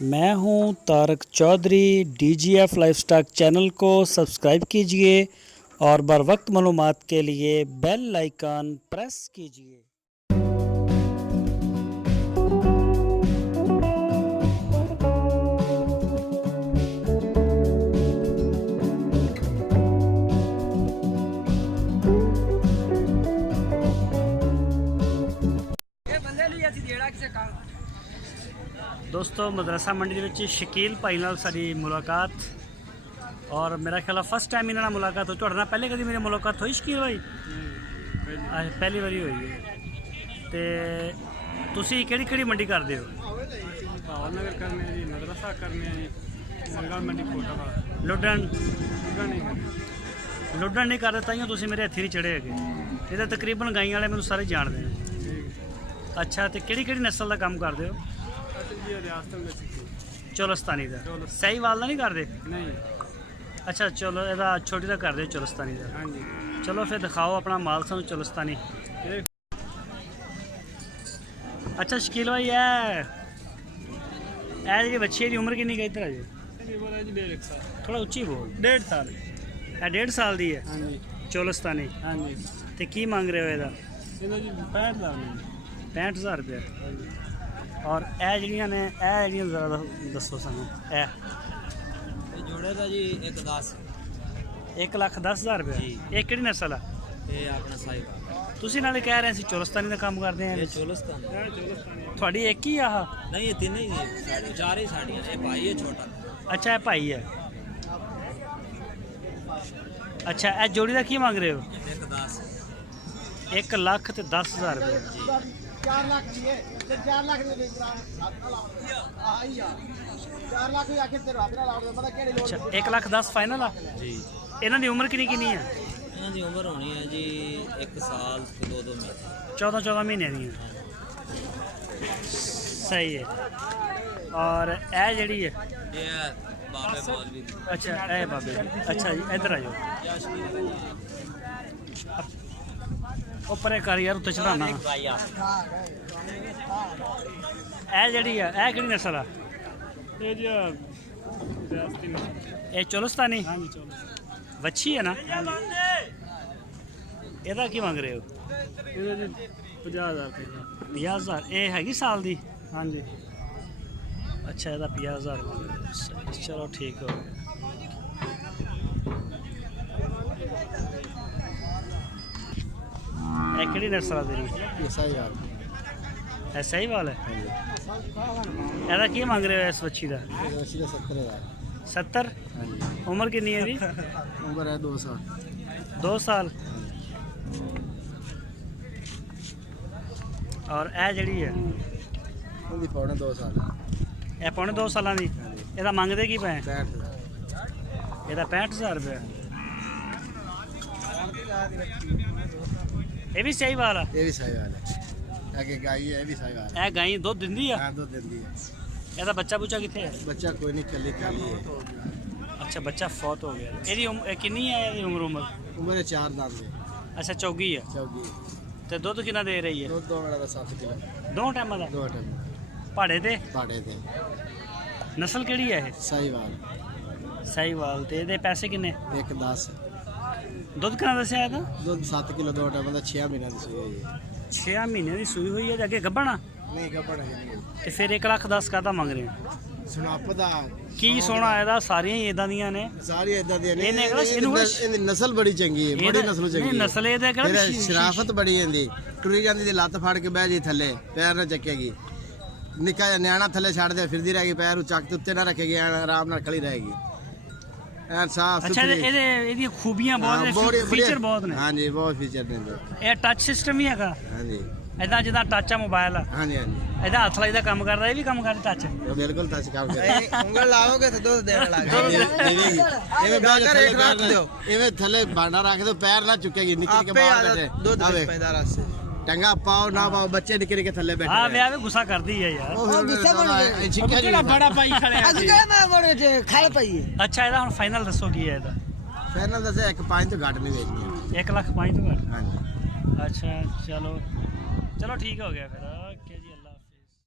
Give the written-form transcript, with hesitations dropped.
मैं हूं Tarak Chaudhary. DGF lifestyle channel को सब्सक्राइब कीजिए और बर वक्त मालूमात के लिए बेल आइकन प्रेस कीजिए। दोस्तों मदरसा मंडी के शकील भाई नाल साडी मुलाकात और मेरा ख्याल फर्स्ट टाइम इन्हां नाल मुलाकात हो। तुहाडे नाल पहले कदी मेरी मुलाकात हुई शकील भाई? पहली बारी हुई है। ते तुसी केड़ी मंडी करदे हो? भावनगर करने जी, मदरसा करने जी, सरगाल मंडी कोटावाल। लुडन नहीं करते। लुडन नहीं करदे ताइयों तुसी मेरे हत्थी नहीं चढ़े हैगे। ये तो तकरीबन गाई वाले मैनूं सारे जानदे ने। अच्छा, तो केड़ी नस्ल का काम करदे हो? चोलस्तानी का सही वाल नहीं करते? नहीं। अच्छा, चलो एदा छोटी का कर दे चोलस्तानी का। हाँ जी। चलो फिर दिखाओ अपना माल सानू चोलस्तानी। अच्छा शकील भाई जी बच्चे की उम्र कितनी गई तरह जी? थोड़ा उच्ची बोल। 1.5 साल। 1.5 साल दी है? हाँ जी। चोलस्तानी। हाँ जी। तो की मांग रहे हो एदा? 65,000 रुपया। और ए जड़ियाँ ने जरा दसो सानू। जोड़े का जी 1,10,000 रुपया। ये किहड़ी नस्ल है? ये अपना साहिब तुसी नाले कह रहे सी चोलस्तानी का काम करते हैं। ये चोलस्तान थोड़ी एक ही आह? नहीं, ये तीन ही चार ही साड़ियाँ। ये भाई है छोटा। अच्छा है भाई है। अच्छा ए जोड़ी का की मांग रहे हो? 1,10,000 रुपये। 4 लाख दिए 4 लाख दे 4 लाख ही आखिर तेरे हाथ ना लाओ पता केड़े लोग। अच्छा 1,10,000 फाइनल आ जी। इन्हां दी उम्र कितनी है? इन्हों की उम्र होनी है जी 1 साल 2 महीने। 14 महीने दी है। सही है। और ए जड़ी है? ये बाबे मौलवी। अच्छा ए बाबे। अच्छा जी इधर आ जाओ। ऊपर कर यार उत्ते चढ़ाना। ए जड़ी है ए किहड़ी नस्ल आ? ये जी रियासती में। ए चोलस्तानी हाँ जी, चलो। वच्छी है ना? ਇਹਦਾ ਕੀ ਮੰਗ ਰਹੇ ਹੋ? ये जी 50,000 रुपये। 50,000। ਇਹ ਹੈਗੀ ਸਾਲ ਦੀ? हाँ जी। ਅੱਛਾ ਇਹਦਾ 50,000। ਚਲੋ ਠੀਕ ਹੋ ਗਿਆ। ਇਹ ਕਿਹੜੀ ਨਸਲ ਆ ਤੇਰੀ? ये सही यार ਇਹ ਸਹੀ ਵਾਲ ਹੈ? ਇਹਦਾ ਕੀ ਮੰਗ ਰਹੇ ਹੋ ਇਸ ਵੱਛੀ ਦਾ? ये वैसे 70,000। 70? हां जी। ਉਮਰ ਕਿੰਨੀ ਹੈ ਇਹਦੀ? उम्र है 2 साल। 2 ਸਾਲ। ਔਰ ਇਹ ਜਿਹੜੀ ਹੈ? उनकी पौने 2 साल। ਇਹ ਪੌਣੇ 2 ਸਾਲਾਂ ਦੀ। ਇਹਦਾ ਮੰਗਦੇ ਕੀ ਪਏ? 65,000। ਇਹਦਾ 65,000 ਰੁਪਏ। ਇਹ ਵੀ ਸਹੀ ਵਾਲ ਆ? ये भी सही वाला है। आगे गाय है, ये भी सही वाला है। ਇਹ ਗਾਈ ਦੁੱਧ ਦਿੰਦੀ ਆ? हां 2 दिन दी है। ਇਹਦਾ ਬੱਚਾ ਬੁੱਚਾ ਕਿੱਥੇ ਹੈ? बच्चा कोई नहीं कली है। ਅੱਛਾ ਬੱਚਾ ਫੌਤ ਹੋ ਗਿਆ। ਇਹਦੀ ਕਿੰਨੀ ਹੈ ਇਹਦੀ ਉਮਰ? उम्र है 4 दांत में। ਅੱਛਾ ਚੌਗੀ ਹੈ। चौगी ਤੇ ਦੁੱਧ ਕਿੰਨਾ ਦੇ ਰਹੀ ਹੈ? दो 2 मेरा 7 किलो। ਦੋ ਟਾਈਮਾਂ ਦਾ? 2 टाइम ਪਹਾੜੇ ਤੇ? पाड़े थे। ਨਸਲ ਕਿਹੜੀ ਹੈ ਇਹ? सही वाल ਸਾਹੀਵਾਲ। ਤੇ ਇਹਦੇ ਪੈਸੇ ਕਿੰਨੇ? 1,10। ਦੁੱਧ ਕਿੰਨਾ ਦੱਸਿਆ ਇਹਦਾ? दूध 7 किलो 2 टाइम मतलब 6 महीने की सुई है। 6 ਮਹੀਨੇ ਦੀ ਸੂਈ ਹੋਈ ਹੈ ਤੇ ਅੱਗੇ ਗੱਭਣ ਆ? नहीं कपड़ा है नहीं। ਤੇ ਫਿਰ 1,10,000 ਕਾਹਦਾ ਮੰਗ ਰਹੇ ਹੋ? सुनाप दा ਕੀ ਸੋਹਣਾ ਇਹਦਾ? ਸਾਰੀਆਂ ਹੀ ਇਦਾਂ ਦੀਆਂ ਨੇ। सारी इदा दी ਇਹਨੇ ਕਿਹੜਾ ਇਹਨੂੰ इहदी नस्ल बड़ी चंगी है। बड़ी नस्ल चंगी ਨਹੀਂ है। ਨਸਲ ਇਹਦੇ तेरा ਕਿਹੜਾ शराफत बड़ी है। टुरी जाती दी लत्त फाड़ के बह जी थले पैर ना चकेगी। निका न्याणा थले छाड़ दे फिरदी रहेगी। पैर चक के उत्ते ना रखेगी। आराम नाल खड़ी रहेगी। ऐन साफ ਅੱਛਾ ਇਹਦੇ ਇਹਦੀਆਂ ਖੂਬੀਆਂ ਬਹੁਤ ਨੇ, ਫੀਚਰ ਬਹੁਤ ਨੇ। हाँ जी बहुत फीचर ने। ਇਹ ਟੱਚ ਸਿਸਟਮ ਹੀ ਹੈਗਾ? हाँ जी। ਇਦਾਂ ਜਿੱਦਾਂ ਟੱਚ ਆ ਮੋਬਾਈਲ ਆ? हाँ जी। हाँ जी ਇਹਦਾ ਹੱਥ ਲਾਈ ਦਾ ਕੰਮ ਕਰਦਾ। ਇਹ ਵੀ ਕੰਮ ਕਰਦਾ ਟੱਚ? वो बिल्कुल टच काम कर। उंगल लाओगे तो दूध देने लगे। एवे बैठ के रख दो। एवे थले भांडा रख दो पैर ना चुकेगी। निकल के बाहर दूध आवे पैदा से टंगा पाओ ना पाओ बच्चे निकल के थले बैठे। हाँ वे गुस्सा करती है यार। बड़ा पाई खड़े अच्छा ਇਹਦਾ ਹੁਣ ਫਾਈਨਲ ਦੱਸੋ ਕੀ ਹੈ ਇਹਦਾ? फाइनल दसे 1.5 तो घट नहीं बेचनी। 1,05,000 ਤੋਂ ਘੱਟ? हाँ जी। अच्छा चलो ठीक हो गया फिर।